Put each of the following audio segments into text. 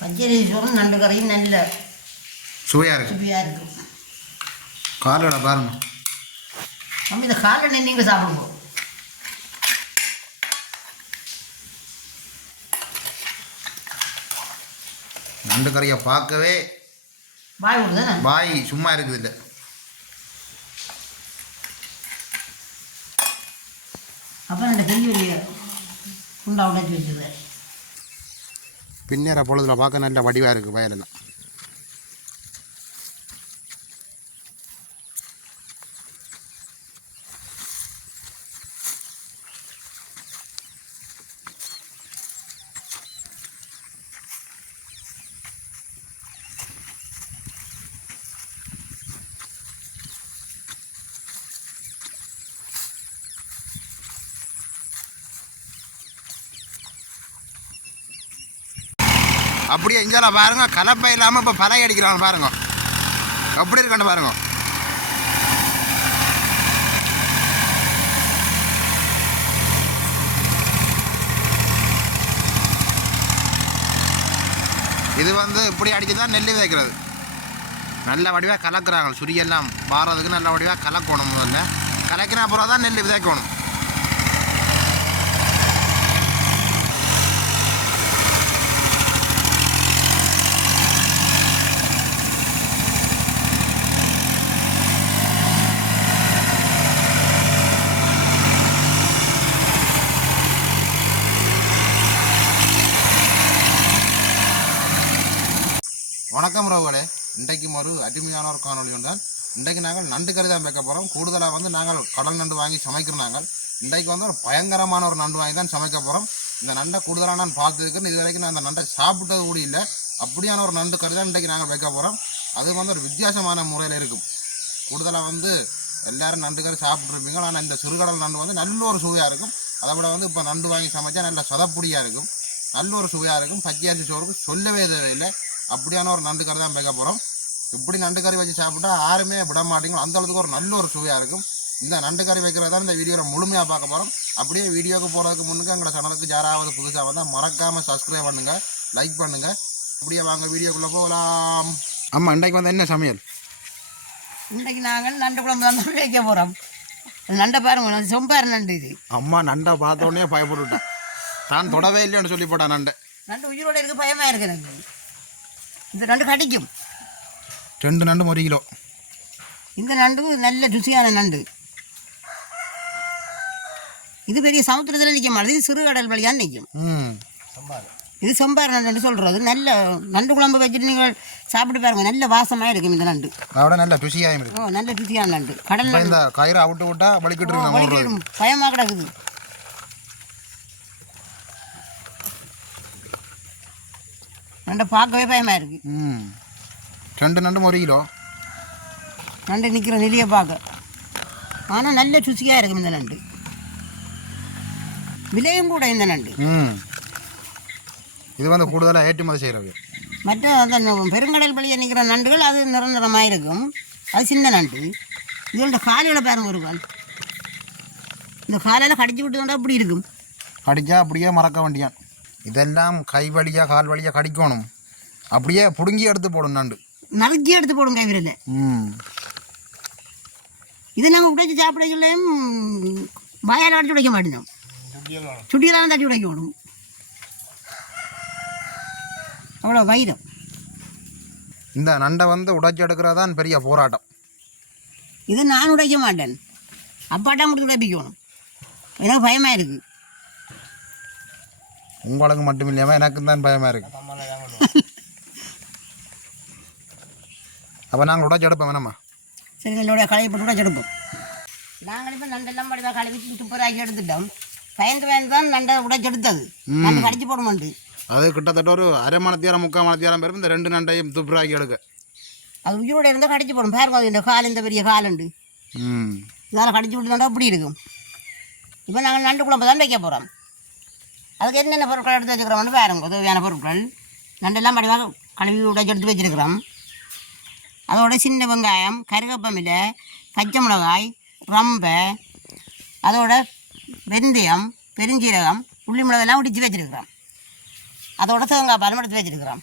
பச்சரி சோறும் நண்டு கறியும் நல்ல சுவையாக இருக்கு சுவையாக இருக்கும். காலோட பாருங்க. நம்ம இந்த காலை நீங்கள் சாப்பிடுங்க. நண்டு கறியை பார்க்கவே வாய் விடுதானே வாய் சும்மா இருக்குது இல்லை. அப்போ பெரிய பெரிய குண்டா உடைச்சி வச்சுருவேன். பின்னேற பொழுதுல பார்க்க நல்ல வடிவாக இருக்குது வயலெல்லாம். அப்படியே இஞ்சால பாருங்க கலப்பை இல்லாமல் இப்போ பறகை அடிக்கிறாங்க பாருங்க. எப்படி இருக்கான்னு பாருங்க. இது வந்து இப்படி அடிச்சு தான் நெல் விதைக்கிறது. நல்ல வடிவாக கலக்குறாங்க சுரியெல்லாம் வாரதுக்கு நல்ல வடிவாக கலக்கணும் முதல்ல. கலக்கின அப்புறம் தான் நெல் விதைக்கணும். வணக்கம் ரவுகளே. இன்றைக்கும் ஒரு அருமையான ஒரு காணொளி தான் இன்றைக்கு நாங்கள் நண்டு கறி தான் வைக்க போகிறோம் கூடுதலாக வந்து நாங்கள் கடல் நண்டு வாங்கி சமைக்கிறோம் நாங்கள். இன்றைக்கு வந்து ஒரு பயங்கரமான ஒரு நண்டு வாங்கி தான் சமைக்க போகிறோம் இந்த நண்டை கூடுதலாக நான் பார்த்துருக்கேன் இது வரைக்கும் நான் அந்த நண்டை சாப்பிட்டது கூட இல்லை. அப்படியான ஒரு நண்டு கறி தான் இன்றைக்கு நாங்கள் வைக்க போகிறோம் அது வந்து ஒரு வித்தியாசமான முறையில் இருக்கும். கூடுதலாக வந்து எல்லோரும் நண்டு கறி சாப்பிட்ருப்பீங்க ஆனால் இந்த சிறுகடல் நண்டு வந்து நல்ல ஒரு சுவையாக இருக்கும். அதை விட வந்து இப்போ நண்டு வாங்கி சமைச்சா நல்ல சொதப்பொடியாக இருக்கும். நல்ல ஒரு சுவையாக இருக்கும். பச்சையாச்சி சோறுக்கு சொல்லவே தேவையில்லை. அப்படியான ஒரு நண்டு கறி தான் வைக்க போகிறோம் இப்படி நண்டு கறி வச்சு சாப்பிட்டா யாருமே விட மாட்டீங்க அந்த அளவுக்கு ஒரு நல்ல ஒரு சுவையாக இருக்கும். இந்த நண்டு கறி வைக்கிறதா இந்த வீடியோவில் முழுமையாக பார்க்க போகிறோம் அப்படியே வீடியோக்கு போகிறதுக்கு முன்னுக்கு எங்களோட சேனலுக்கு யாராவது புதுசாக வந்தால் மறக்காமல் சப்ஸ்கிரைப் பண்ணுங்கள் லைக் பண்ணுங்கள் அப்படியே வாங்க வீடியோக்குள்ளே போகலாம். ஆமாம் இன்றைக்கு வந்து என்ன சமையல்? இன்றைக்கு நாங்கள் நண்டு குழம்பு தான் வைக்க போகிறோம் நண்டை பாருங்க சொம்பார் நண்டு இது. அம்மா நண்டை பார்த்த உடனே பயப்பட்டுட்டேன் தான் தொடவே இல்லைன்னு சொல்லி போட்டான் நண்டை. நண்டு உயிரோட இருக்க பயமாக இருக்கு எனக்கு. இந்த நண்டு கடிக்கும். ரெண்டு நண்டு ஒரு கிலோ. இந்த நண்டு நல்ல ருசியான நண்டு. இது பெரிய சமுத்திரத்தில் நிற்க மாட்டேது இது சிறுகடல் வழியாக நிற்கும் இது சொம்பார் நண்டு சொல்கிறது நல்ல நண்டு குழம்பு வச்சுட்டு நீங்கள் சாப்பிட்டு பாருங்க நல்ல வாசமாக இருக்கும் இந்த நண்டு. அதோட நல்ல ஓ நல்ல ருசியான நண்டு. கடல் இந்த கயிறை அவிட்டு விட்டா வலிக்கிட்டு பயமாக கிடக்குது. நண்டை பார்க்கவே பயமாக இருக்குது ம். ரெண்டு நண்டு ஒரு கிலோ. நண்டு நிற்கிற நிலையை பார்க்க. ஆனால் நல்ல ருசியாக இருக்கும் இந்த நண்டு. விலையும் கூட இந்த நண்டு. ம். இது வந்து கூடுதலாக ஏற்றுமதி செய்கிறது மற்ற அந்த பெருங்கடல் வழியாக நிற்கிற நண்டுகள் அது நிரந்தரமாக இருக்கும். அது சின்ன நண்டு. இதோட காலையில் பாருங்க ஒரு கால் இந்த காலையில் கடிச்சு விட்டு அப்படி இருக்கும். கடிச்சா அப்படியே மறக்க வேண்டியான் இதெல்லாம் கை வழியாக கால் வழியாக கடிக்கணும் அப்படியே பிடுங்கி எடுத்து போடும் நண்டு நறுக்கி எடுத்து போடும் கைவிரல ம் இது நாங்கள் உடைச்சி சாப்பிடலையும் வாயால் அடிச்சு உடைக்க மாட்டோம் சுட்டியெல்லாம் தட்டி உடைக்க விடும் அவ்வளோ வைரம் இந்த நண்டை வந்து உடைச்சி எடுக்கிறதான் பெரிய போராட்டம் இது நான் உடைக்க மாட்டேன் அப்பாட்டா கொடுத்து உடைப்பிக்கணும் எனக்கு பயமாக இருக்குது உங்களுக்கு மட்டும் இல்லாமல் எனக்கும் தான் பயமாக இருக்கு. அப்போ நாங்கள் உடைச்சி எடுப்போம் வேணாமா சரி என்னோட களையை போட்டு உடைச்செடுப்போம் நாங்கள் இப்போ நண்டெல்லாம் படிவா களை வச்சு துப்பராக்கி எடுத்துட்டோம். பயந்து பயந்து தான் நண்டை உடைச்செடுத்தது நண்டு கடிச்சு போட மாட்டு அது கிட்டத்தட்ட ஒரு அரை மணத்தியாரம் முக்கால் மணத்தியாரம் பேரும் இந்த ரெண்டு நண்டையும் துப்புராக்கி எடுக்க. அது உயிரோட இருந்தால் கடிச்சு போடும். பாருங்க இந்த கால் இந்த பெரிய காலுண்டு ம். இதனால் கடிச்சு விட்டுனா அப்படி இருக்கும். இப்போ நாங்கள் நண்டு குழம்பு தான் வைக்க போகிறோம் அதுக்கு என்னென்ன பொருட்கள் எடுத்து வச்சுக்கிறோம்னு பாருங்க. உதவியான பொருட்கள். நண்டெல்லாம் படிவாக கழுவி உடைச்சு எடுத்து வச்சுருக்கிறோம். அதோட சின்ன வெங்காயம் கருகப்பமிலை பச்சை மிளகாய் ரம்பை அதோட வெந்தயம் பெருஞ்சீரகம் உள்ளி மிளகெல்லாம் உடிச்சு வச்சுருக்கிறோம். அதோட தேங்காய் பாலும் எடுத்து வச்சுருக்கிறோம்.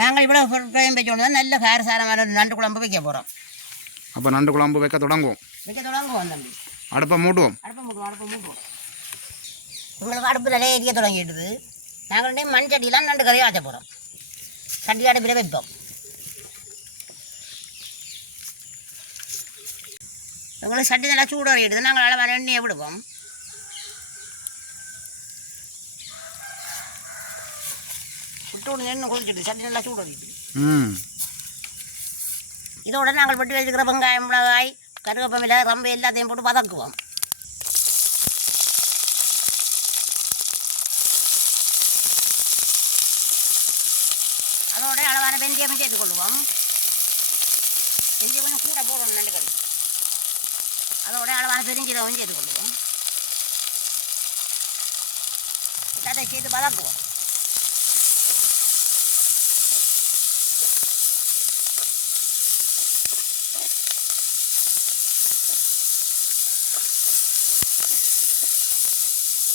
நாங்கள் இவ்வளோ பொருட்களையும் வச்சுக்கொண்டு தான் நல்ல காரசாரமான நண்டு குழம்பு வைக்க போகிறோம் அப்போ நண்டு குழம்பு வைக்க தொடங்குவோம். வைக்க தொடங்குவோம் தம்பி. அடுப்பை மூட்டுவோம் அடுப்பை மூட்டுவோம் அடுப்பை மூட்டுவோம் உங்களுக்கு அடுப்பு நிறைய எரிய தொடங்கிடுது. நாங்கள் வந்து மண் சட்டியெலாம் நண்டு கறியை ஆச்ச போகிறோம் சட்டி அடுப்பில் வைப்போம். உங்களுக்கு சட்டி நல்லா சூடு வரையிடுது நாங்கள் அளவான எண்ணெயை விடுவோம். விட்டு விடுங்க எண்ணெய் கொதிச்சிட்டு சட்டி நல்லா சூடு வரையிடுது இதோட நாங்கள் வெட்டி வச்சுக்கிற வெங்காயம் மிளகாய் கருவேப்பமில்லை ரம்பு எல்லாத்தையும் போட்டு வதக்குவோம் அதோட அளவான வெந்தயம் சேர்த்து கொள்வோம் வெந்தயம் கொஞ்சம் கூட போடணும் நல்ல கறி அதோட அளவான பெருஞ்சீரகம் சேர்த்து கொள்வோம் எல்லாத்தையும் சேர்த்து வதக்குவோம்.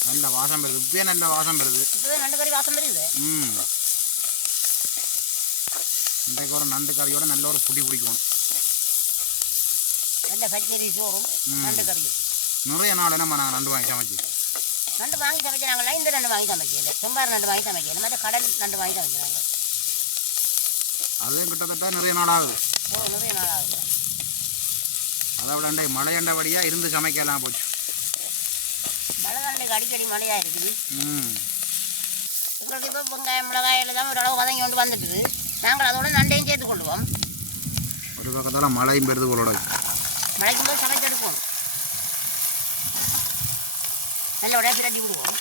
நல்ல வாசம் வருது. இப்பயே நல்ல வாசம் வருது. இப்போ நண்டு கறி வாசம் வருது. ம். இன்றைக்கு ஒரு நண்டு கறியோட நல்ல ஒரு புடி பிடிக்கணும் நல்ல பச்சரி சோறும். நண்டு கறியும். நிறைய நாள் நம்ம நாங்கள் நண்டு வாங்கி சமைச்சு? நண்டு வாங்கி சமைக்கிறாங்களா இந்த நண்டு வாங்கி சமைக்கல. செம்பார் நண்டு வாங்கி சமைக்கல. மற்ற கடல் நண்டு வாங்கி சமைக்கிறாங்க. அதுவும் கிட்டத்தட்ட நிறைய நாள் ஆகுது. ஓ நிறைய நாள் ஆகுது. அதை விட அண்டை மழையண்டபடியாக இருந்து சமைக்கலாம் போச்சு. மழை நண்டுக்கு அடிக்கடி மழையாக இருக்குது. உங்களுக்கு இப்போ வெங்காயம் மிளகாய் எல்லாம் ஓரளவு வதங்கி கொண்டு வந்துட்டுது நாங்கள் அதோட நண்டையும் சேர்த்து கொள்வோம். ஒரு பக்கத்தால் மழையும் பெருது போலோட மழைக்கும் போது சமைச்சு எடுப்போம். நல்ல உடனே பிரட்டி விடுவோம்.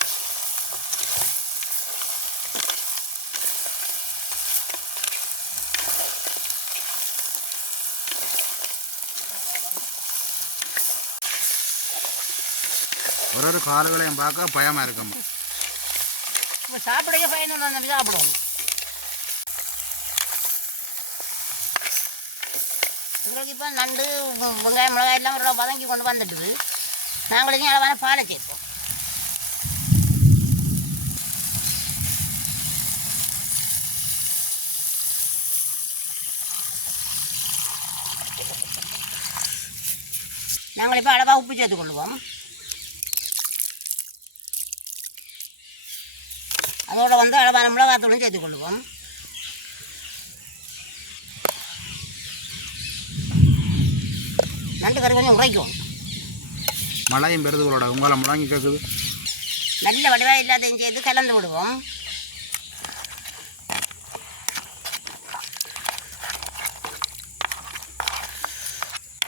ஒரு ஒரு கால்களையும் பார்க்க பயமாக இருக்கம்மா. இப்போ சாப்பிடுங்க வந்து சாப்பிடுவோம். உங்களுக்கு இப்போ நண்டு வெங்காயம் மிளகாய் எல்லாம் ஒரு வதங்கி கொண்டு வந்துட்டுது நாங்களும் அளவான பாலை சேர்ப்போம். நாங்கள் இப்போ அளவாக உப்பு சேர்த்து கொள்வோம் அதோடு வந்து அளவான மிளகாத்தூளும் சேர்த்து கொள்வோம் நண்டு கறி கொஞ்சம் உரைக்கும் மழையும் பெருது போலோட. உங்களை முழங்கி கேட்குது நல்ல வடிவாக எல்லாத்தையும் சேர்த்து கலந்து விடுவோம்.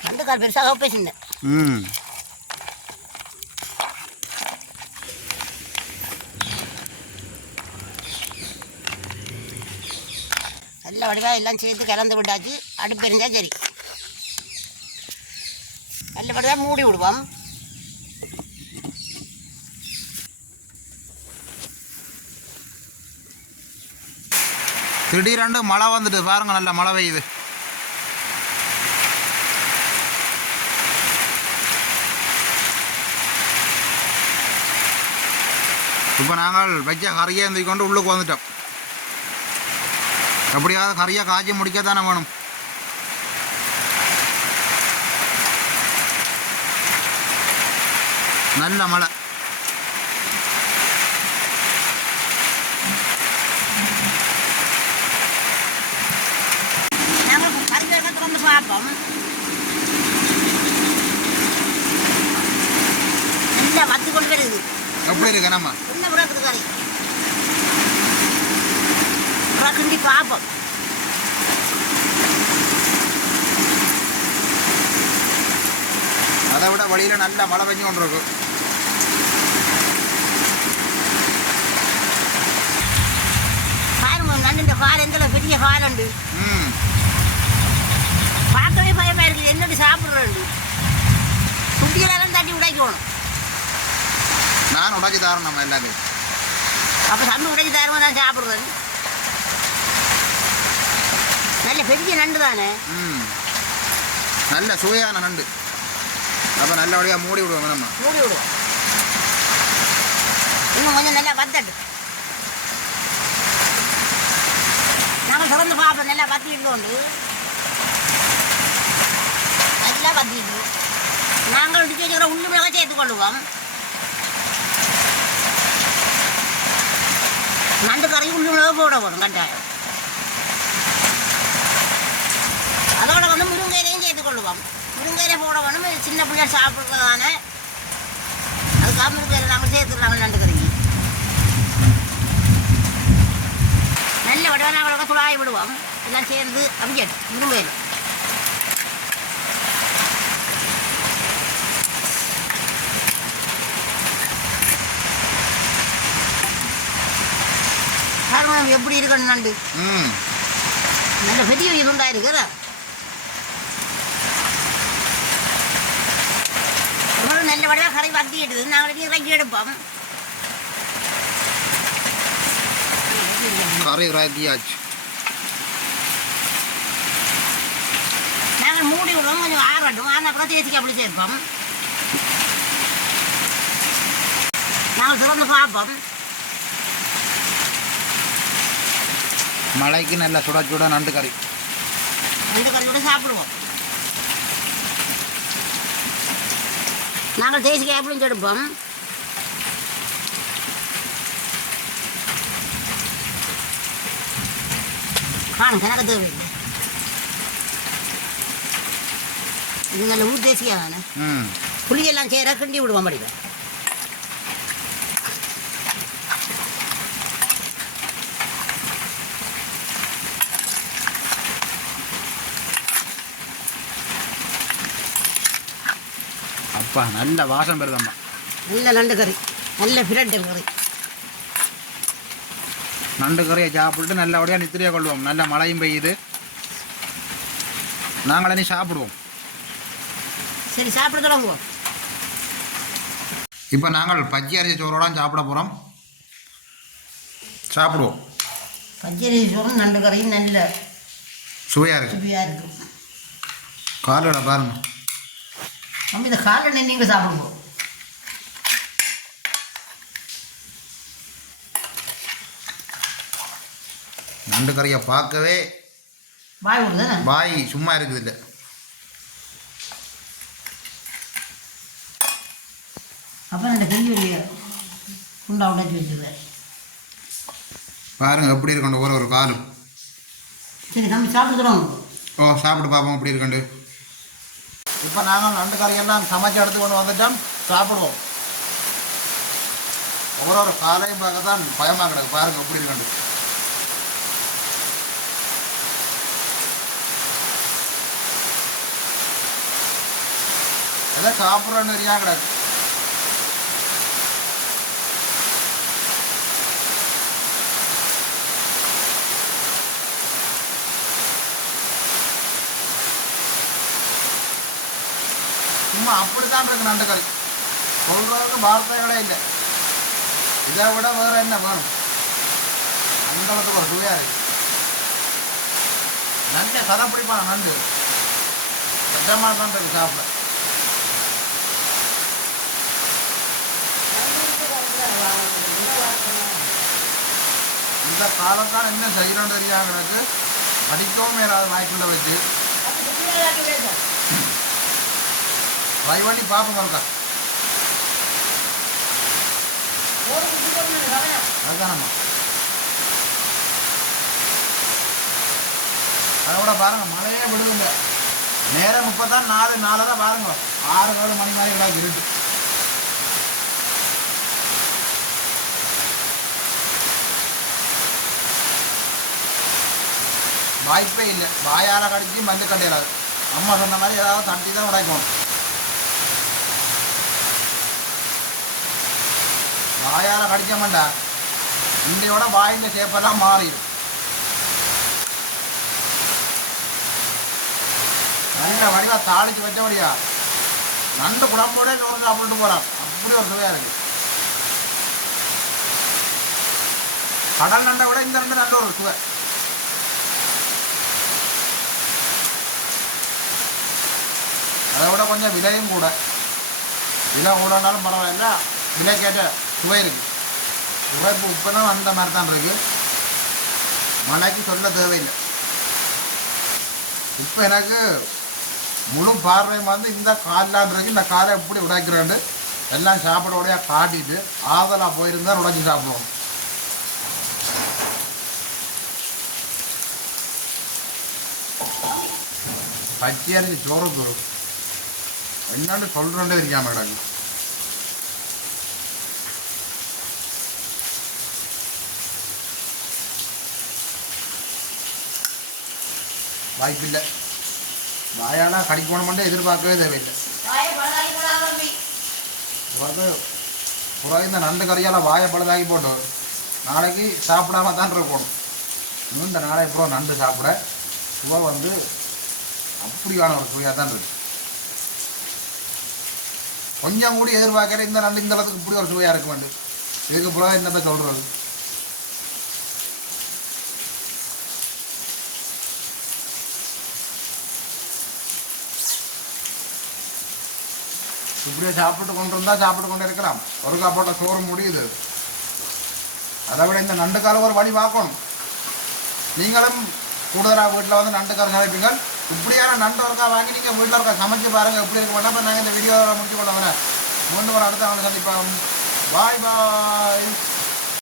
நண்டு கால் பெருசாக பேசிங்க ம். நல்ல வடிவாக எல்லாம் சேர்த்து கலந்து விட்டாச்சு. அடுப்பு எரிஞ்சா சரி. நல்ல வடிவாக மூடி விடுவோம். திடீரெண்டு மழை வந்துட்டு பாருங்க நல்ல மழை பெய்யுது. இப்போ நாங்கள் வச்ச கறியை இருந்து உள்ளுக்கு வந்துட்டோம். எப்படியாவது கறியை காய்ச்சி முடிக்கத்தானே வேணும். நல்ல மழை. பார்ப்போம் நல்லா வத்து கொண்டு வருது எப்படி இருக்கு நம்ம என்ன உறக்குது கறி உறக்குண்டி பார்ப்போம் அதை விட வழியில் நல்ல மழை பெஞ்சு கொண்டு நண்டு கால் எந்த பெரிய கால் உண்டு பார்க்கவே பயமா இருக்குது. என்னடி சாப்பிட்றது சுட்டியெல்லாம் தட்டி உடைக்கணும். நான் உடச்சி தரேன் நம்ம எல்லாத்தையும். அப்போ தம்பி உடைச்சி தருவோம் நான் சாப்பிட்றது நல்ல பெரிய நண்டு தானே? நல்ல சுவையான நண்டு. அப்போ நல்லபடியாக மூடி விடுவோம் நம்ம. மூடி விடுவோம். இன்னும் கொஞ்சம் நல்லா வத்தட்டு நாங்கள் திறந்து பார்ப்போம் நல்லா பத்திட்டு உண்டு நல்லா பத்திட்டு நாங்கள் இடிச்சு வச்சுக்கிற உள்ளி மிளகா சேர்த்து கொள்ளுவோம். நண்டு கறி உள்ளு மிளகா போட போடும் கட்டாயம். அதோட வந்து முருங்கையிலையும் சேர்த்து கொள்ளுவோம். முருங்கையில போட வேணும் சின்ன பிள்ளைகள் சாப்பிட்றதான அதுக்காக முருங்கையில நாங்கள் சேர்த்துடுறாங்க நண்டு கறிக்கு. நல்ல வடவை நாங்கள் துளாய் விடுவோம் எல்லாம் சேர்ந்து அவியட் முருங்கையில் காரணம் எப்படி இருக்கணும் நண்டு ம் நல்ல பெரிய இதுண்டா இருக்கிற நல்ல வடிவா கரை வத்திடுது நாங்கள் இறக்கி எடுப்போம் கறி ராத்தியாச்சு நாங்கள் மூடி விடுவோம் கொஞ்சம் ஆறட்டும். ஆனால் அப்புறம் தேசிக்கு அப்படி சேர்ப்போம். நாங்கள் திறந்து பார்ப்போம். மழைக்கு நல்ல சுட சுட நண்டு கறி. ரெண்டு கறியோட சாப்பிடுவோம். நாங்கள் தேசிக்கு எப்படி எடுப்போம் கணக்கு தேவையில்லை இது நல்ல ஊர் தேசியாக தானே? புளியெல்லாம் சேர கிண்டி விடுவோம் படிக்க அப்பா நல்ல வாசம் பெறுதம்மா. நல்ல நண்டு கறி நல்ல பிரண்டு கறி. நண்டு கறியை சாப்பிட்டு நல்லபடியாக நித்திரியாக கொள்வோம். நல்ல மழையும் பெய்யுது. நாங்கள் சாப்பிடுவோம். சரி சாப்பிட தொடங்குவோம். இப்போ நாங்கள் பச்சை அரிசி சோறோட சாப்பிட போகிறோம் சாப்பிடுவோம். பச்சரி சோறும் நண்டு கறியும் நல்ல சுவையாக இருக்கு. சுவையாக இருக்கும். காலோட பாருங்க. நம்ம இந்த காலை நீங்கள் சாப்பிடுவோம் நண்டு கறியை பார்க்கவே வாய் வாய் சும்மா இருக்குது இல்லை. அப்போ இந்த பெரிய பெரிய குண்டா உடைச்சி வச்சுருவேன் பாருங்க எப்படி இருக்கணும் ஒரு ஒரு காலும். சரி நம்ம சாப்பிட்டு தொடங்குவோம் ஓ சாப்பிட்டு பார்ப்போம் எப்படி இருக்குண்டு. இப்போ நாங்கள் நண்டு கறியெல்லாம் சமைச்சு எடுத்து கொண்டு வந்துட்டோம் சாப்பிடுவோம். ஒரு ஒரு காலையும் பார்க்க தான் பயமாக கிடக்கு. பாருங்க எப்படி இருக்கண்டு. அதை சாப்பிட்றோன்னு தெரியா கிடக்கு. சும்மா அப்படித்தான் இருக்கு நண்டு கறி. சொல்றதுக்கு வார்த்தைகளே இல்லை. இதை விட வேற என்ன வேணும்? அந்த அளவுக்கு ஒரு சுவையா இருக்கு. நண்டை சதம் பிடிப்பான் நண்டு கஷ்டமாக தான் இருக்கு சாப்பிட இந்த காலத்தால் என்ன செய்யணும்னு தெரியாம எனக்கு அடிக்கவும் மேலாத வாய்க்குள்ள வச்சு ட்ரை பண்ணி பார்ப்போம் ஒருக்கா அதுதானம்மா. அதோட பாருங்க மழையே விடுதுங்க. நேரம் முப்பதான் நாலு நாலு தான் பாருங்க. ஆறு ஏழு மணி மாதிரி இருட்டு. வாய்ப்பே இல்லை. வாயால் கடிச்சு மருந்து கண்டிடாது அம்மா சொன்ன மாதிரி ஏதாவது தட்டி தான் உடைக்கணும் வாயால் கடிக்க மாட்டா. வாயின் வாயின சேப்பெல்லாம் மாறிடும் நல்ல வடிவாக தாளிச்சு வச்சபடியா. நண்டு குழம்போட சோறு சாப்பிட்டு போகிறான் அப்படி ஒரு சுவையா இருக்கு. கடல் நண்டை விட இந்த நண்டு நல்ல ஒரு சுவை. அதை விட கொஞ்சம் விலையும் கூட. விலை கூடனாலும் பரவாயில்ல. விலை கேட்ட சுவை சுவைப்பு இப்போ தான் அந்த மாதிரி தான் இருக்குது மலைக்கு சொல்ல தேவையில்லை. இப்போ எனக்கு முழு பார்வையும் வந்து இந்த கால்லாம் இருக்கு இந்த காலை எப்படி உடைக்கிறேன்னு எல்லாம் சாப்பிட உடைய காட்டிட்டு ஆதலாக போயிருந்தால் உடைச்சி சாப்பிடுவோம். பச்சை அரிசி சோறு தரும் என்னன்னு சொல்றேன்டே இருக்காம கிடக்கு. வாய்ப்பில்லை. வாயால கடிக்கணுமெண்டே எதிர்பார்க்கவே தேவையில்லை. வந்து குறைந்த நண்டு கறியால் வாயை பழுதாகி போட்டு நாளைக்கு சாப்பிடாம தான் இருக்கணும். இன்னும் இந்த நாளை இப்போ நண்டு சாப்பிட சுவை வந்து அப்படியான ஒரு சுவையாக தான் இருக்கு. கொஞ்சம் கூடி எதிர்பார்க்கல இந்த நண்டு இந்த அளவுக்கு இப்படி ஒரு சுவையாக இருக்க வேண்டும் இதுக்கு பிறகு என்னத்தை சொல்கிறது இப்படியே சாப்பிட்டு கொண்டு இருந்தால் சாப்பிட்டு கொண்டு இருக்கலாம். ஒரு காப்போட்ட சோறு முடியுது. அதை விட இந்த நண்டுக்கார ஒரு வழி பார்க்கணும். நீங்களும் கூடுதலாக வீட்டில் வந்து நண்டுக்கார சமைப்பீங்கள் இப்படியான நண்டு ஒருக்கா வாங்கி நீங்கள் வீட்டில் ஒருக்கா சமைச்சு பாருங்கள் எப்படி இருக்கு. வேணா நாங்கள் இந்த வீடியோவில் முடிச்சு கொள்ள வரேன். மூன்று வர அடுத்த அவனை சந்திப்போம். பாய் பாய்